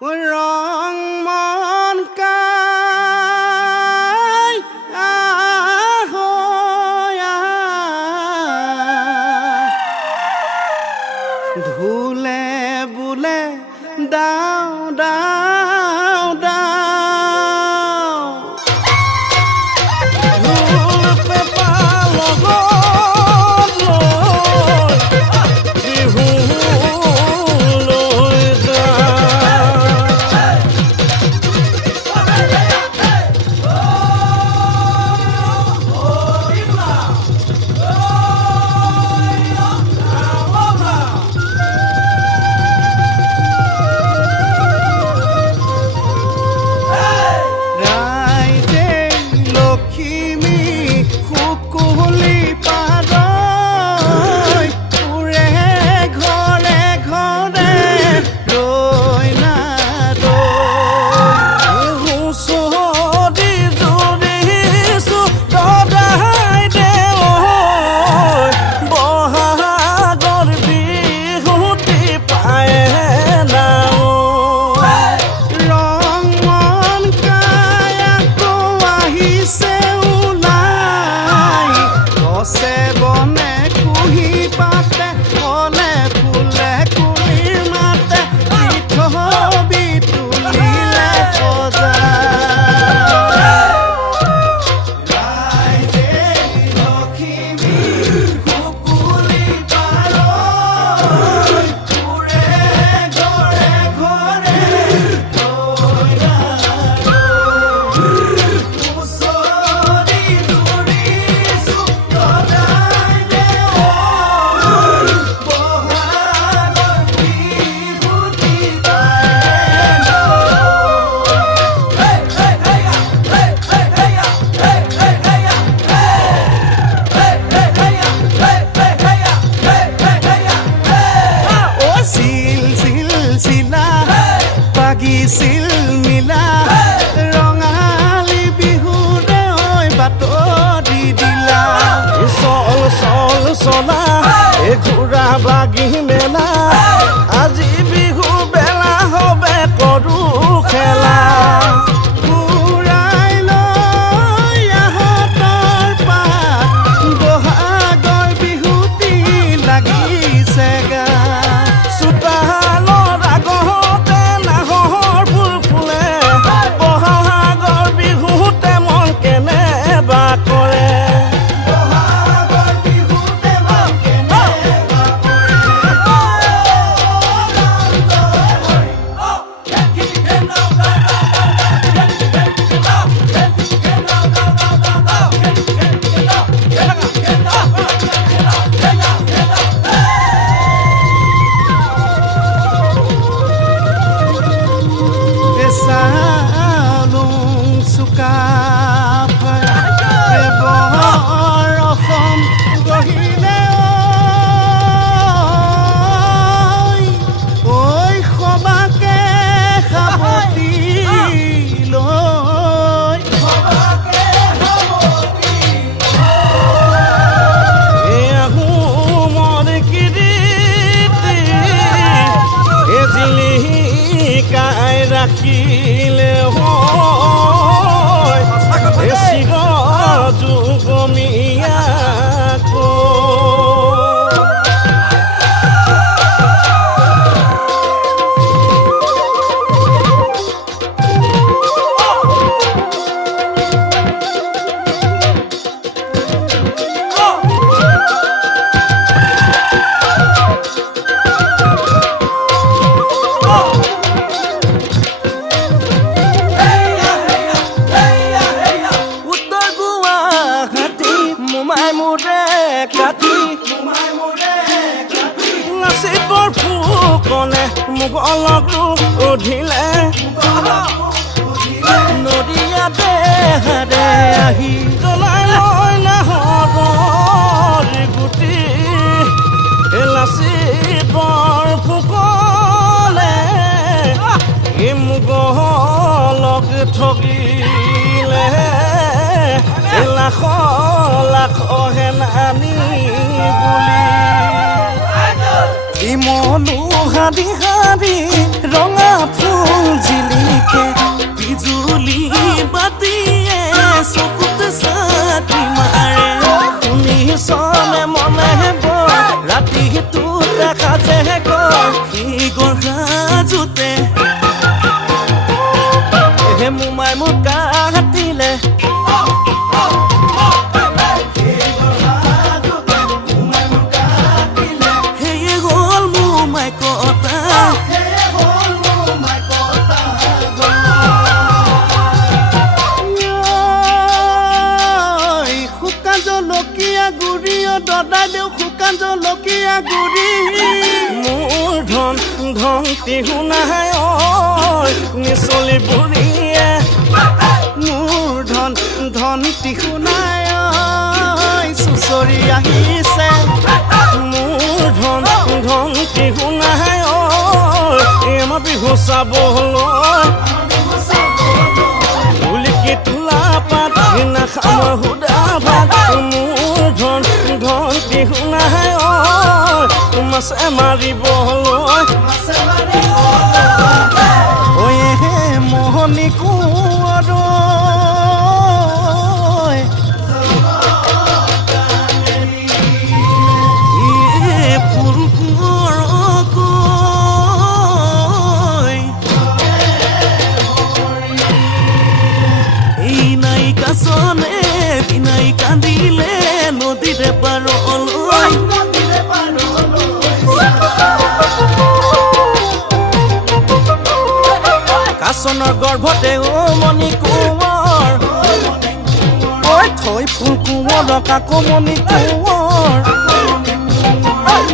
rong mon cái hôi ধুলে বুলে দাও দাও দাও ঢোল পেঁপা লগত লৈ বিহুলৈ ৰাইজে লখিমী শুকুলি পাৰৈ ফুৰে ঘৰে ঘৰে ৰৈ না ৰৈ হুঁচৰি জুৰিছো দদাই দেৱ বহাগৰ বিহুটি পায় না ৰং মন কাই আকৌ আহিছে ওলাই গছে বনে কুহি পাতে ফলে ফুলে কুলিৰ মাতে পৃথৱী তুলিলে সজাই ৰাইজে লখিমী শুকুলি পাৰৈ ফুৰে ঘৰে ঘৰে ৰৈ না ৰৈ হুঁচৰি জুৰিছো দদাই দেৱ বহাগৰ বিহুটি পায় না ও চিল চিল চিলা বাগিছিল নীলা ৰঙালী বিহুৰে ঐ বাতৰি দিলা চল চল চলা এ ঘোঁৰা বাগি মেলা আজি বিহু বেলা হবে কৰো খেলা ঘূৰাই লৈ আহঁতৰ পাত বহাগৰ বিহুটি লাগিছে গা চোতালৰ আগতে নাহৰ ফুল ফুলে বহাগৰ বিহুতে মন কেনে বা কৰে বহাগৰ বিহুতে মন কেনে বা চালুং চুকাফাই বৰ অসম গঢ়িলে ঐ সবাকে সাৱটি লৈ এই আহোমৰ কীৰ্তি এই জিলিকাই ৰাখিলে হয় এ চিৰ যুগমীয়াকৈ উত্তৰ গুৱাহাটী মোমাই মোৰে কাটি নাচিবৰ ফুকনে মোক অলপ ৰূপ উধিলে নদীয়াতে হাৰে আহি জ্বলাই লয় নাহৰৰ গুটি নাচিবৰ ফুকনে মোক লগ ঠগিলে লাখ লাখ হেনানি বুলি ইমলু হাদি হাদি ৰঙা ফুল লদাই দেউ শুকান জলকীয়া গুৰি মোৰ ধন টিহু নাই ঐ নিচলি বুঢ়ীয়ে মোৰ ধন টিহু নাই চুচৰি আহিছে মোৰ ধন টিহু নাই ঐ এমাৰ বিহু চাবলৈ উলিকি তোলা পাত নাখামৰ সুদা ভাত মোৰ ধন টিহু নাই ঐ মাছে মাৰিবলৈ ঐ মোহনী কোঁৱৰ ফুল কোঁৱৰ এই নাই কাছনে বিনাই কান্দিলে নদীৰে পাৰলৈ কাছনৰ গৰ্ভতে মণি কোঁৱৰ ঐ থৈ ফুল কোঁৱৰ কাকমণি কোঁৱৰ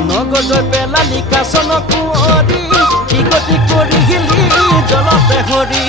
নগজয় পেলালি কাছন কুঁৱৰী কি গতি কৰি গিলি জলতে হৰি